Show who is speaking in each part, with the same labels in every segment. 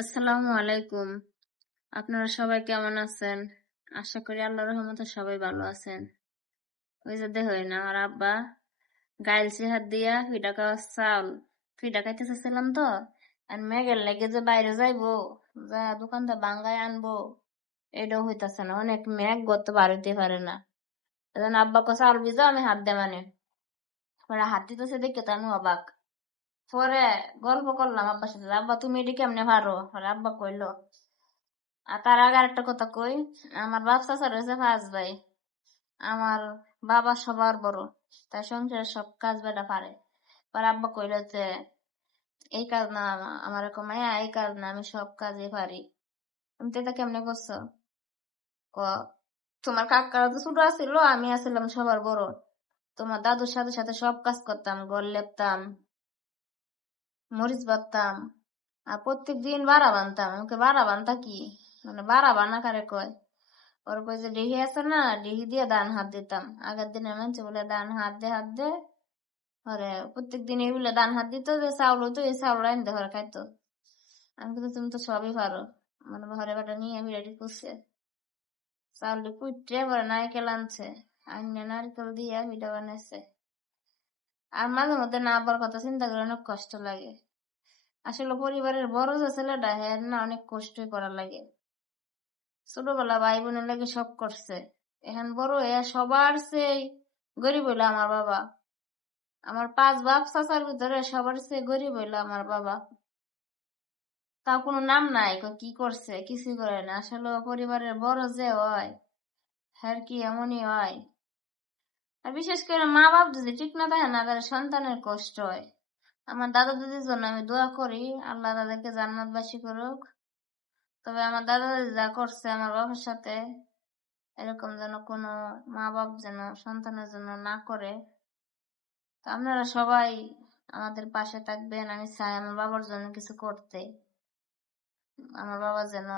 Speaker 1: আসসালামু আলাইকুম। আপনারা সবাই কেমন আছেন? আশা করি আল্লাহর রহমতে সবাই ভালো আছেন। ওই যে না আমার আব্বা গাইলছে হাত দিয়া ফিডা খাওয়া চাউল, ফিডা খাইতে চাচ্ছিলাম তো, আর মেঘের লেগে যে বাইরে যাইবো, যা দোকানটা বাঙ্গায় আনব, এটাও হইতাছে না, অনেক মেঘ গত বাড়িতে পারে না। এখন আব্বা কো চাউল ভিজা, আমি হাত দে মানে হাত দিতেছে দেখে তো আমি অবাক। পরে গল্প করলাম আব্বার সাথে, আব্বা, তুমি এটি কেমনে পারো? পরে আব্বা কইলো, আর তার আগে একটা কথা কই, আমার বাপ চাচা রয়েছে পাঁচ ভাই, আমার বাবা সবার বড়, তাই সংসারের সব কাজ বেটা পারে। পরে আব্বা কইলো যে, এই কাজ না আমা- আমার কমাইয়া এই কাজ না, আমি সব কাজই পারি। তুমি তো এটা কেমনে করছ? ক, তোমার কাকারা তো ছোট ছিল আমি আছিলাম সবার বড়। তোমার দাদুর সাথে সাথে সব কাজ করতাম, ঘর লেপতাম মরিচ বাঁধতাম আর প্রত্যেক দিন বাড়া বানতাম। আমাকে বাড়া বানতা কি? মানে বাড়া বানা কারে কয়? ওর কই যে ডিহি আছে না, ডিহি দিয়ে ডান হাত দিতাম। আগের দিনের মানুষ বলে ডান হাত দে হাত দে। ওরে প্রত্যেক দিন এগুলো ডান হাত দিত যে চাউল হইতো, এই চাউল দে ঘরে খাইতো। আমি কিন্তু তুমি তো সবই পারো। মানে ঘরে বাটা নিয়ে আমি রেডি করছে। চাউলটি কুইটে পরে নারকেল আনছে। আইনে নারকেল দিয়ে পিঠা বানাইছে। আর মাঝে মধ্যে না আবার কথা চিন্তা করে অনেক কষ্ট লাগে। আসলে পরিবারের বড় যে ছেলেটা হ্যাঁ না অনেক কষ্টই করা লাগে। ছোটবেলা ভাই বোনের লাগে সব করছে। এখন বড় হয়ে সবার সেই গরিব হইল আমার বাবা। আমার পাঁচ বাপ চাচার ভিতরে সবার চেয়ে গরিব হইল আমার বাবা। তাও কোনো নাম নাই কি করছে, কিছুই করে না। আসলে পরিবারের বড় যে হয় হ্যাঁ কি এমনই হয়। আর বিশেষ করে মা বাপ যদি ঠিক না থাকে না, তাহলে সন্তানের কষ্ট হয়। আমার দাদা দাদির জন্য আমি দোয়া করি, আল্লাহ তাদেরকে জান্নাতবাসী করুক। তবে আমার দাদা দাদি যা করছে আমার বাবার সাথে, এরকম যেন কোনো মা বাপ যেন সন্তানের জন্য না করে, তো আপনারা সবাই আমাদের পাশে থাকবেন, আমি চাই আমার বাবার জন্য কিছু করতে। আমার বাবা যেন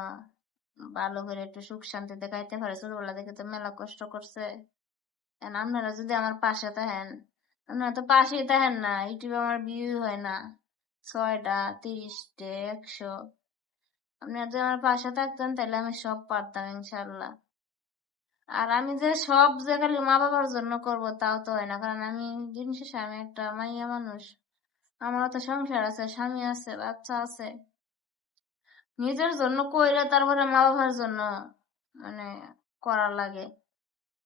Speaker 1: ভালো করে একটু সুখ শান্তি দেখাইতে পারে। ছোটবেলা থেকে তো মেলা কষ্ট করছে। আপনারা যদি আমার পাশে থাকেন আপনারা তো পাশেই থাকেন না, ইউটিউবে আমার ভিউ হয় না। ছয়টা, তিরিশটে, একশো। আপনি যদি আমার পাশে থাকতেন, তাহলে আমি সব পারতাম ইনশাল্লাহ আর আমি যে সব যে খালি মা বাবার জন্য করব, তাও তো হয় না, কারণ আমি দিন শেষে আমি একটা মাইয়া মানুষ। আমারও তো সংসার আছে, স্বামী আছে, বাচ্চা আছে। নিজের জন্য কইলে তারপরে মা বাবার জন্য মানে করা লাগে।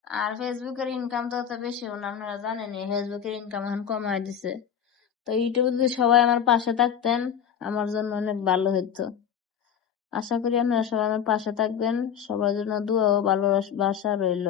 Speaker 1: আর ফেসবুকের ইনকাম তো অত বেশি আপনারা জানেনই ফেসবুকের ইনকাম এখন কমাই দিছে। তো ইউটিউবে যদি সবাই আমার পাশে থাকতেন, আমার জন্য অনেক ভালো হইতো। আশা করি আপনারা সবাই আমার পাশে থাকবেন, সবার জন্য দুয়া ও ভালোবাসা রইল।